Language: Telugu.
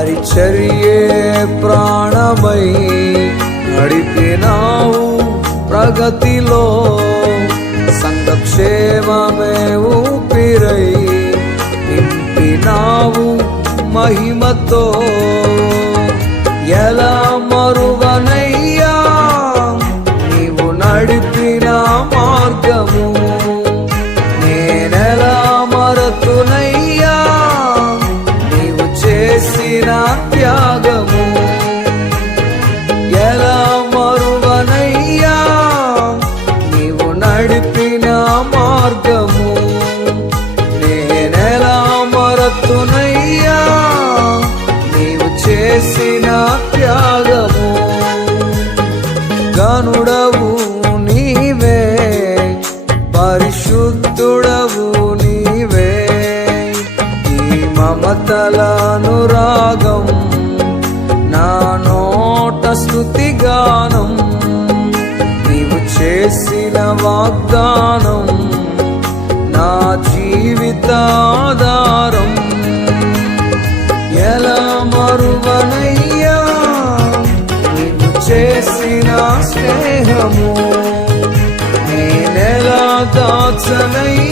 పరిచర్యే ప్రాణమై నడిపినావు ప్రగతిలో, సంఘక్షేమమే ఊపిరై నింపినావు మహిమతో. ఎలా మరువనయ్యా నీవు నడిపిన మార్గము, నేనెలా మరతునయ్యా నీవు చేసిన త్యాగము. ఎలా మరువనయ్యా నీవు నడిపిన మార్గము, నేనెలా మరతునయ్యా నీవు చేసిన త్యాగము. గనుడవు నీవే, పరిశుద్ధుడవు నీవే, ఈ మమతలానురాగం నా నోట స్తుతిగానం. నీవు చేసిన వాగ్దానం నా జీవితాధారం. ఎలా మరువనయ్యా నీవు చేసిన స్నేహము, నేనెలా దాచనయ్యా